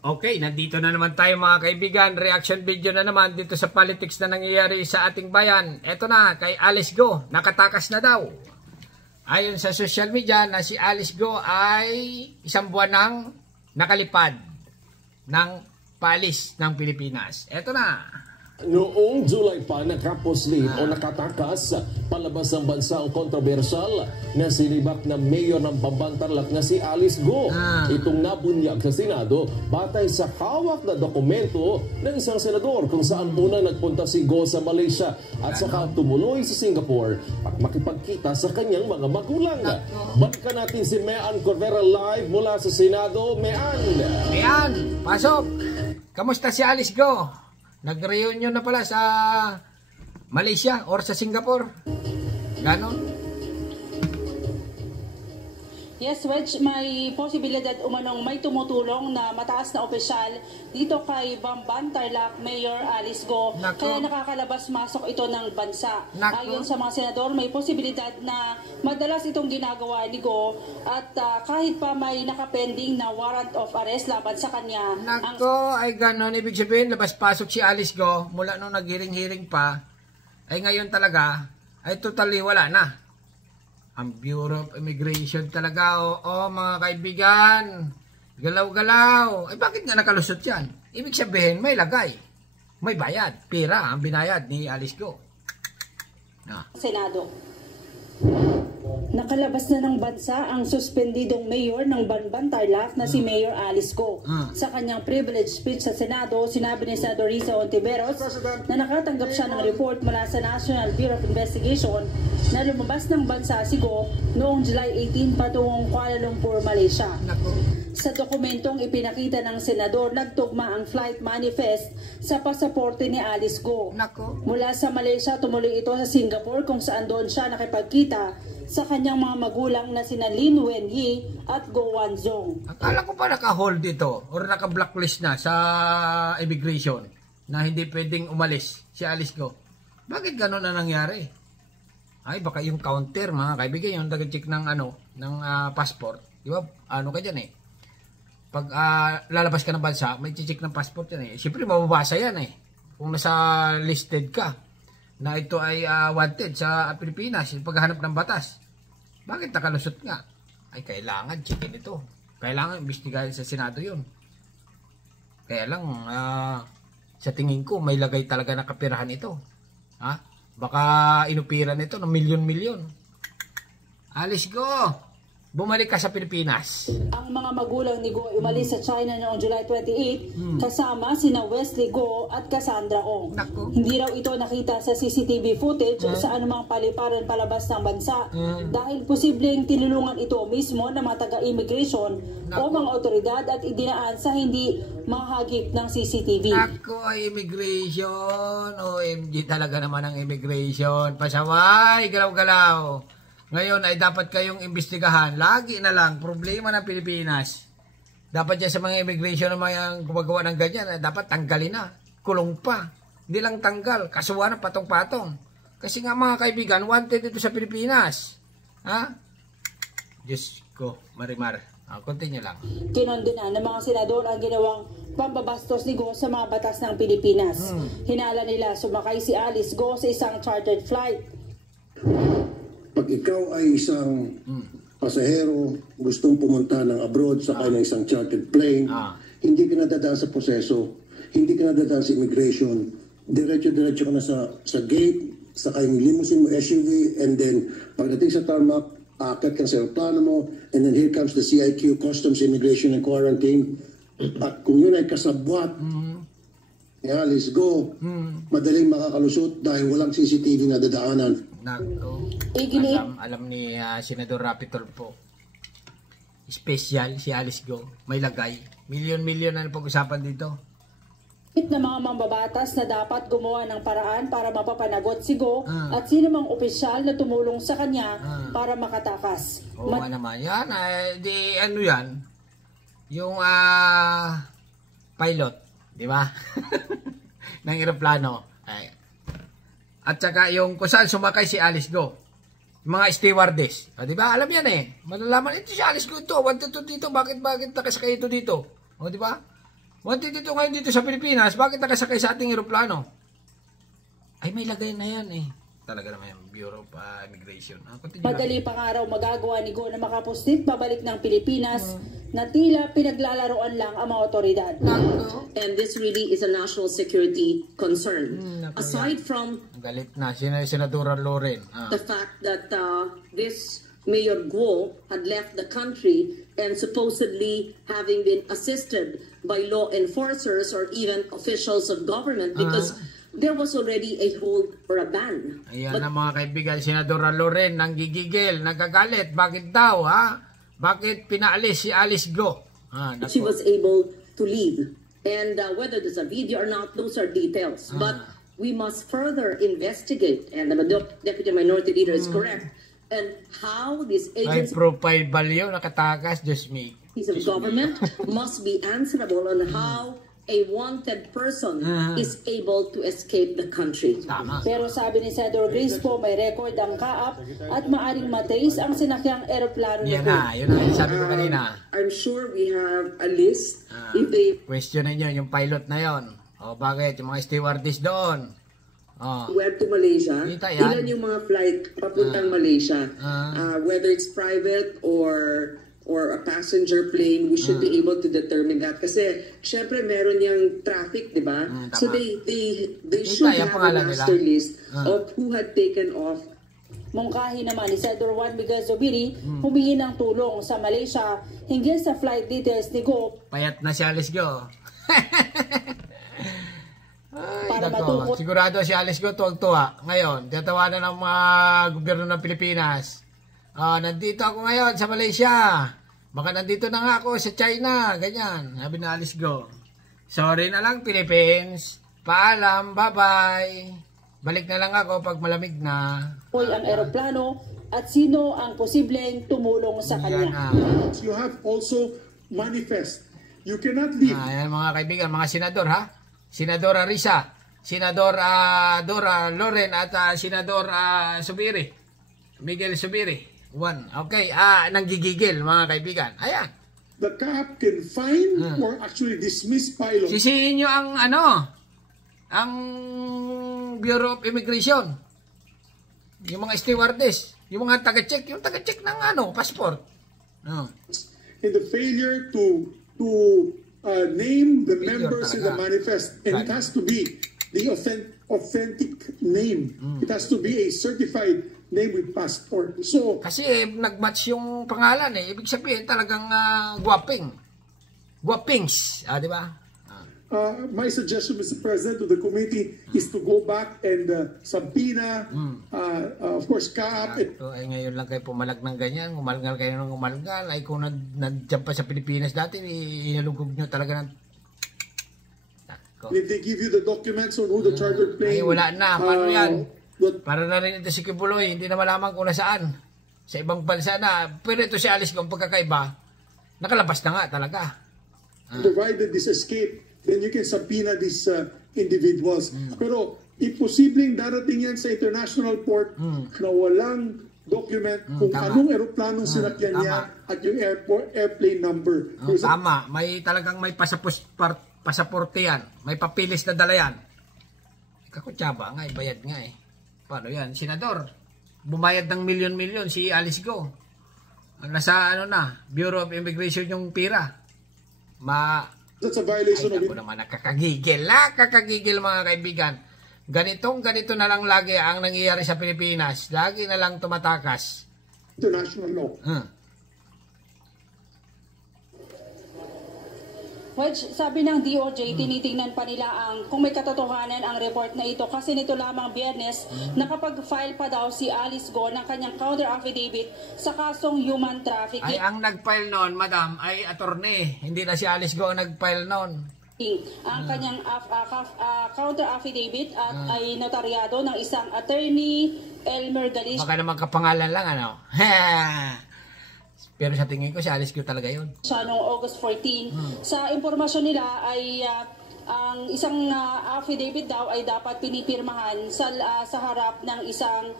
Okay, nandito na naman tayo mga kaibigan. Reaction video na naman dito sa politics na nangyayari sa ating bayan. Eto na, kay Alice Go, nakatakas na daw. Ayon sa social media na si Alice Go ay isang buwan nang nakalipad ng paalis ng Pilipinas. Eto na. Noong July pa, nakaposlit o nakatakas palabas ng bansa o kontrobersyal na sinibak na mayor ng Bambantarlac na si Alice Go. Itong nabunyag sa Senado batay sa hawak na dokumento ng isang senador kung saan unang nagpunta si Go sa Malaysia at saka tumuloy sa Singapore at makipagkita sa kanyang mga magulang. Balikan natin si Mean Corvera live mula sa Senado. Mean, pasok! Kamusta si Alice Go? Nag-reunion na pala sa Malaysia or sa Singapore. Ganon? Yes, Wedge, may posibilidad umanong may tumutulong na mataas na opisyal dito kay Bambantarlac Mayor Alice Go. Kaya nakakalabas-masok ito ng bansa. Ayon sa mga senador, may posibilidad na madalas itong ginagawa ni Go at kahit pa may nakapending na warrant of arrest laban sa kanya. Ay ganon. Ibig sabihin, labas-pasok si Alice Go mula nung naghiring-hiring pa. Ay ngayon talaga, ay totally wala na. Ang Bureau of Immigration talaga, mga kaibigan, galaw-galaw. Ay bakit nga nakalusot yan? Ibig sabihin, may lagay, may bayad, pera ang binayad ni Alice Go. Senado. Nakalabas na ng bansa ang suspendidong mayor ng Bambantarlac na si Mayor Alice Go. Sa kanyang privilege speech sa Senado, sinabi ni Senador Risa Ontiveros na nakatanggap siya ng report mula sa National Bureau of Investigation na lumabas ng bansa si Go noong July 18 patungong Kuala Lumpur, Malaysia. Sa dokumentong ipinakita ng senador, nagtugma ang flight manifest sa pasaporte ni Alice Go. Mula sa Malaysia, tumuloy ito sa Singapore kung saan doon siya nakipagkita sa kanyang mga magulang na sina Lin Wenyi at Go Wanzong. Akala ko pa naka-hold ito or naka-blacklist na sa immigration na hindi pwedeng umalis si Alice Go. Bakit gano'n na nangyari? Ay baka yung counter mga kaibigan, yung nag-check ng ng passport. Di ba? Ano ka dyan eh. Pag lalabas ka ng bansa, may check ng passport yan eh. Siyempre mababasa yan eh. Kung nasa listed ka na ito ay wanted sa Pilipinas, paghahanap ng batas. Bakit nakalusot nga? Ay kailangan checkin ito. Kailangan imbestigahin sa Senado yun. Kaya lang, sa tingin ko, may lagay talaga na kapirahan ito. Baka inupiran ito ng milyon-milyon. Alice Go! Bumalik ka sa Pilipinas. Ang mga magulang ni Go umalis sa China noong July 28 kasama sina Wesley Go at Cassandra Ong. Hindi raw ito nakita sa CCTV footage sa anumang paliparan palabas ng bansa dahil posibleng tinulungan ito mismo ng mga taga-immigration o mga otoridad at idinaan sa hindi mahagip ng CCTV. Ay immigration. OMG talaga naman ang immigration. Pasaway, galaw-galaw. Ngayon ay dapat kayong imbestigahan. Lagi na lang, problema ng Pilipinas. Dapat dyan sa mga immigration na mga gumagawa ng ganyan, dapat tanggalin na. Kulong pa. Hindi lang tanggal, kasuhan na patong-patong. Kasi nga mga kaibigan, wanted dito sa Pilipinas. Diyos ko, marimar. Continue lang. Kinondena ng mga senador ang ginawang pambabastos ni Go sa mga batas ng Pilipinas. Hinala nila sumakay si Alice Go sa isang chartered flight. Pag ikaw ay isang pasahero, gustong pumunta ng abroad sa ng isang chartered plane, hindi ka nadadaan sa proseso, hindi ka nadadaan sa immigration, diretso-diretso ka na sa gate, sa kayong limousine mo, SUV, and then pagdating sa tarmac, aakyat ka sa aeroplano mo, and then here comes the CIQ, Customs, Immigration, and Quarantine. At kung yun ay kasabwat, Alice Go, madaling makakalusot dahil walang CCTV na dadaanan. Alam ni Senador Rapi Tulfo. Special si Alice Go. May lagay. Milyon-milyon na pag-usapan dito. Na mga mambabatas na dapat gumawa ng paraan para mapapanagot si Go at sino mang opisyal na tumulong sa kanya para makatakas. Oo naman. Yan. Di ano yan? Yung pilot. Di ba? ng eroplano. At saka yung kung saan sumakay si Alice Go. Mga stewardess. Di ba? Alam yan eh. Malalaman, ito si Alice Go ito. Wanted to dito. Bakit nakasakay ito dito? Di ba? wanted dito ngayon dito sa Pilipinas, bakit nakasakay sa ating eroplano? Ay, may lagay na yan eh. Talaga naman yung Bureau of Immigration. Madali pang araw magagawa ni Go na makapuslit pabalik ng Pilipinas na tila pinaglalaroan lang ang mga otoridad. And this really is a national security concern. Aside from galit na, Senadora Loren. The fact that this Mayor Guo had left the country and supposedly having been assisted by law enforcers or even officials of government because there was already a hold or a ban. Ayan na mga kaibigan, Senadora Loren, nanggigigil, nagagalit. Bakit daw, ha? Bakit pinaalis si Alice Go? She was able to leave. And whether there's a video or not, those are details. But we must further investigate, and the Deputy Minority Leader is correct, and how these High agents profile balyo, nakatakas, just me. Piece of government must be answerable on how a wanted person is able to escape the country. Pero sabi ni Senator Grace po, may record ang kaap at maaring matrace ang sinakyang eroplano Yan na, yun ang sabi ko kanina. I'm sure we have a list. If they Question ninyo, yung pilot na yon. O bakit? Yung mga stewardess doon. went to Malaysia, Kita yan. ilan yung mga flight papuntang Malaysia? Whether it's private or a passenger plane, we should be able to determine that. Kasi, syempre, meron yung traffic, di ba? So, they should have a master list of who had taken off. Mungkahi naman ni Senator Juan Miguel Zubiri, humingi ng tulong sa Malaysia hinggil sa flight details ni Go. Payat na si Alice Go. Ay, Para nako. matukot. Sigurado si Alice Go tuwag-tuwa. Ngayon, tatawanan ng mga gobyerno ng Pilipinas. Nandito ako ngayon sa Malaysia. Baka nandito na nga ako sa China. Ganyan. Sabi na Alice Go. Sorry na lang, Philippines. Paalam. Bye-bye. Balik na lang ako pag malamig na. Hoy ang eroplano at sino ang posibleng tumulong sa kanya. You have also manifest. You cannot leave. Ayan mga kaibigan, mga senador ha. Senadora Risa, Senador Dora Loren at Senador Subiri. Miguel Subiri. One. Okay, nanggigigil mga kaibigan. Ayan. The CAAP can fine or actually dismiss pilots. Sisihin nyo ang ang Bureau of Immigration. Yung mga stewardess, yung mga taga-check, yung taga-check ng passport. In the failure to name the members in the manifest. And it has to be the authentic name. It has to be a certified name with passport. So, kasi nag-match yung pangalan eh. Ibig sabihin talagang guwaping. Guwapings. Di ba? my suggestion, Mr. President, to the committee is to go back and subpoena, of course, CAAP. Ay, ngayon lang kayo pumalag ng ganyan, umalgal kayo ng umalgal. Ay, kung nag-jump pa sa Pilipinas dati, inalugog nyo talaga ng... If they give you the documents on who the charter plane... Ay, wala na. Paano yan? Para na rin ito si Kibuloy, hindi na malaman kung nasaan. Sa ibang bansa na. Pero ito si Alice kung pagkakaiba, nakalabas na nga talaga. Provided this escape, then you can subpoena these individuals. Pero imposibleng darating yan sa international port na walang document kung anong aeroplanong sinakyan niya at yung airplane number. Tama, may talagang may pasaporte yan, may papilis na dala yan. Kakutsaba nga, bayad nga eh. Paano yan? Senador, bumayad ng milyon-milyon si Alice Go. Nasa Bureau of Immigration yung pira. That's a violation of it. Ay, naman, nakakagigil mga kaibigan. Ganito na lang lagi ang nangyayari sa Pilipinas. Lagi na lang tumatakas. International law. Wedge, sabi ng DOJ, tinitingnan pa nila kung may katotohanan ang report na ito kasi nito lamang Biyernes nakapag-file pa daw si Alice Go ng kanyang counter affidavit sa kasong human trafficking. Ay, ang nag-file noon, madam, ay attorney. Hindi na si Alice Go ang nag-file noon. Ang kanyang counter affidavit ay notaryado ng isang attorney, Elmer Galicia. Baka naman kapangalan lang, Pero sa tingin ko, si Alice Go talaga yun. Siya noong August 14. Sa impormasyon nila ay ang isang affidavit daw ay dapat pinipirmahan sa harap ng isang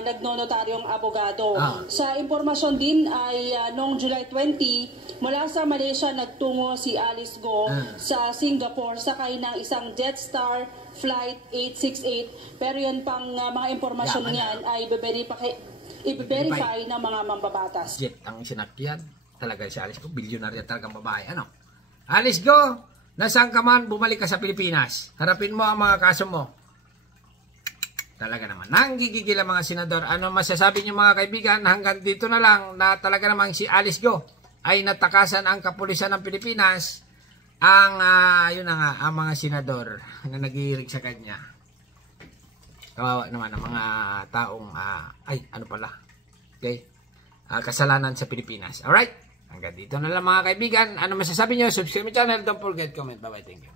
nagnonotaryong abogado. Sa impormasyon din ay noong July 20, mula sa Malaysia nagtungo si Alice Go sa Singapore sakay ng isang Jetstar Flight 868, pero yun pang mga impormasyon niyan ay i-verify ng mga mambabatas. Jet ang sinakyan. Talaga si Alice Go, bilyonarya talagang babae. Ano? Alice Go, nasaan ka man, bumalik ka sa Pilipinas. Harapin mo ang mga kaso mo. Talaga naman. Nanggigigil ang mga senador. Ano masasabi niyo mga kaibigan? Hanggang dito na lang na talaga namang si Alice Go ay natakasan ang kapulisan ng Pilipinas. Yun na nga, ang mga senador na nag-iirig sa kanya. Kawawa naman ang mga taong, okay, kasalanan sa Pilipinas. Alright? Hanggang dito na lang mga kaibigan. Ano masasabi nyo? Subscribe my channel. Don't forget comment. Bye-bye. Thank you.